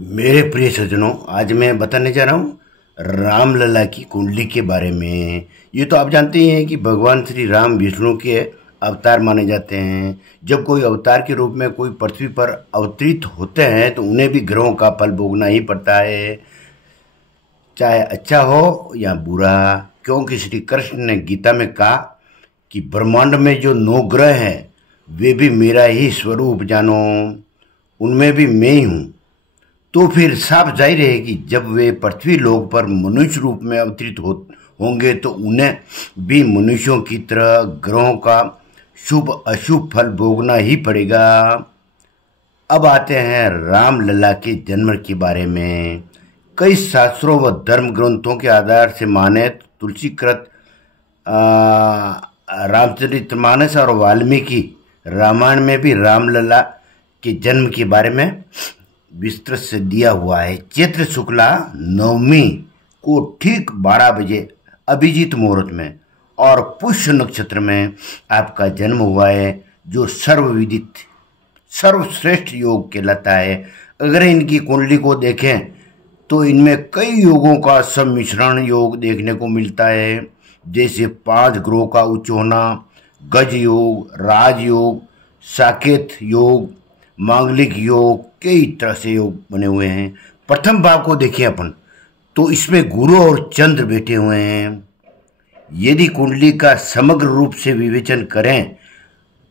मेरे प्रिय सज्जनों, आज मैं बताने जा रहा हूँ रामलला की कुंडली के बारे में। ये तो आप जानते ही हैं कि भगवान श्री राम विष्णु के अवतार माने जाते हैं। जब कोई अवतार के रूप में कोई पृथ्वी पर अवतरित होते हैं तो उन्हें भी ग्रहों का फल भोगना ही पड़ता है, चाहे अच्छा हो या बुरा। क्योंकि श्री कृष्ण ने गीता में कहा कि ब्रह्मांड में जो 9 ग्रह हैं वे भी मेरा ही स्वरूप जानो, उनमें भी मैं ही हूँ। तो फिर साफ जाहिर है कि जब वे पृथ्वी लोक पर मनुष्य रूप में अवतरित होंगे तो उन्हें भी मनुष्यों की तरह ग्रहों का शुभ अशुभ फल भोगना ही पड़ेगा। अब आते हैं रामलला के जन्म के बारे में। कई शास्त्रों व धर्म ग्रंथों के आधार से माने तुलसीकृत रामचरितमानस और वाल्मीकि रामायण में भी रामलला के जन्म के बारे में विस्तृत से दिया हुआ है। चैत्र शुक्ला नवमी को ठीक 12 बजे अभिजीत मुहूर्त में और पुष्य नक्षत्र में आपका जन्म हुआ है, जो सर्वविदित सर्वश्रेष्ठ योग कहलाता है। अगर इनकी कुंडली को देखें तो इनमें कई योगों का सम्मिश्रण योग देखने को मिलता है, जैसे 5 ग्रहों का उच्च होना, गज योग, राजयोग, साकेत योग, मांगलिक योग, कई तरह से योग बने हुए हैं। प्रथम भाव को देखें अपन तो इसमें गुरु और चंद्र बैठे हुए हैं। यदि कुंडली का समग्र रूप से विवेचन करें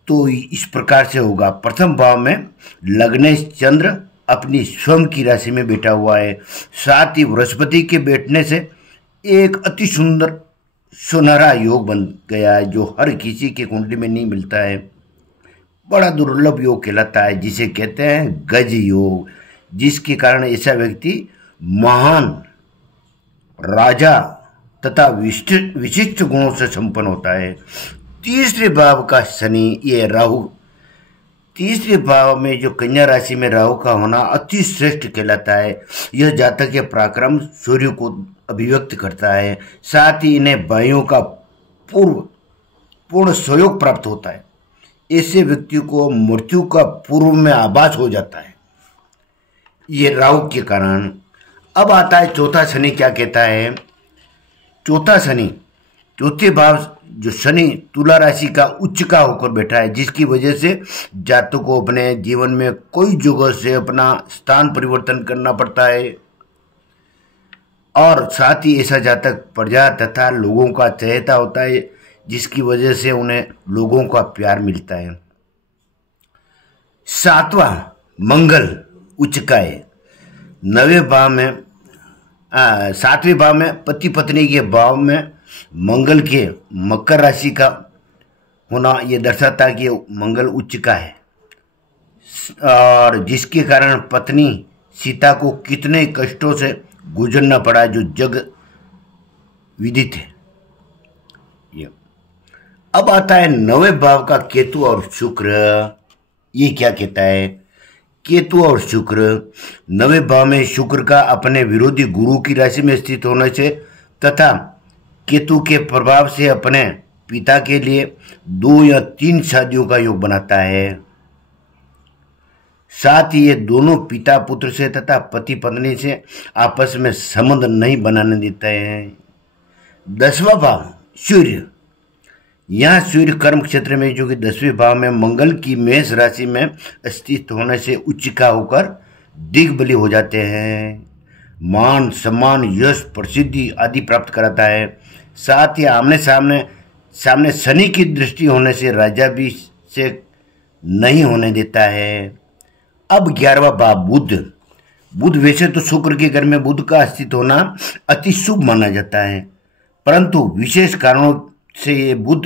तो इस प्रकार से होगा। प्रथम भाव में लग्नेश चंद्र अपनी स्वयं की राशि में बैठा हुआ है। साथ ही बृहस्पति के बैठने से एक अति सुंदर सुनहरा योग बन गया है, जो हर किसी की कुंडली में नहीं मिलता है। बड़ा दुर्लभ योग कहलाता है, जिसे कहते हैं गज योग, जिसके कारण ऐसा व्यक्ति महान राजा तथा विशिष्ट गुणों से संपन्न होता है। तीसरे भाव का शनि, ये राहु, तीसरे भाव में जो कन्या राशि में राहु का होना अति श्रेष्ठ कहलाता है। यह जातक के पराक्रम सूर्य को अभिव्यक्त करता है। साथ ही इन्हें भाइयों का पूर्ण सहयोग प्राप्त होता है। ऐसे व्यक्ति को मृत्यु का पूर्व में आभास हो जाता है, ये राहु के कारण। अब आता है चौथा शनि। क्या कहता है चौथा शनि? चौथे भाव जो शनि तुला राशि का उच्च का होकर बैठा है, जिसकी वजह से जातक को अपने जीवन में कोई जगह से अपना स्थान परिवर्तन करना पड़ता है। और साथ ही ऐसा जातक प्रजा तथा लोगों का चहेता होता है, जिसकी वजह से उन्हें लोगों का प्यार मिलता है। सातवां मंगल उच्च का है। 9वें भाव में 7वें भाव में पति पत्नी के भाव में मंगल के मकर राशि का होना ये दर्शाता है कि मंगल उच्च का है, और जिसके कारण पत्नी सीता को कितने कष्टों से गुजरना पड़ा, जो जग विदित है। अब आता है 9वें भाव का केतु और शुक्र। ये क्या कहता है? केतु और शुक्र 9वें भाव में शुक्र का अपने विरोधी गुरु की राशि में स्थित होने से तथा केतु के प्रभाव से अपने पिता के लिए 2 या 3 शादियों का योग बनाता है। साथ ही ये दोनों पिता पुत्र से तथा पति पत्नी से आपस में संबंध नहीं बनाने देते हैं। 10वां भाव सूर्य, यहाँ सूर्य कर्म क्षेत्र में, जो कि 10वें भाव में मंगल की मेष राशि में स्थित होने से उच्च का होकर दिग्बली हो जाते हैं। मान सम्मान यश प्रसिद्धि आदि प्राप्त कराता है। साथ ही आमने सामने शनि की दृष्टि होने से राजा भी से नहीं होने देता है। अब 11वां भाव बुध वैसे तो शुक्र के घर में बुध का अस्तित्व होना अति शुभ माना जाता है, परंतु विशेष कारणों से ये बुध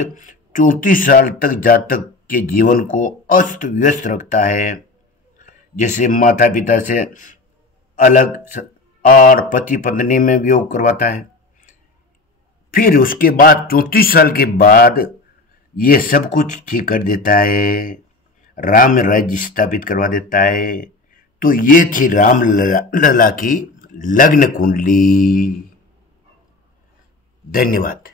34 साल तक जातक के जीवन को अस्त व्यस्त रखता है, जैसे माता पिता से अलग और पति पत्नी में वियोग करवाता है। फिर उसके बाद 34 साल के बाद ये सब कुछ ठीक कर देता है, राम राज्य स्थापित करवा देता है। तो ये थी रामलला की लग्न कुंडली। धन्यवाद।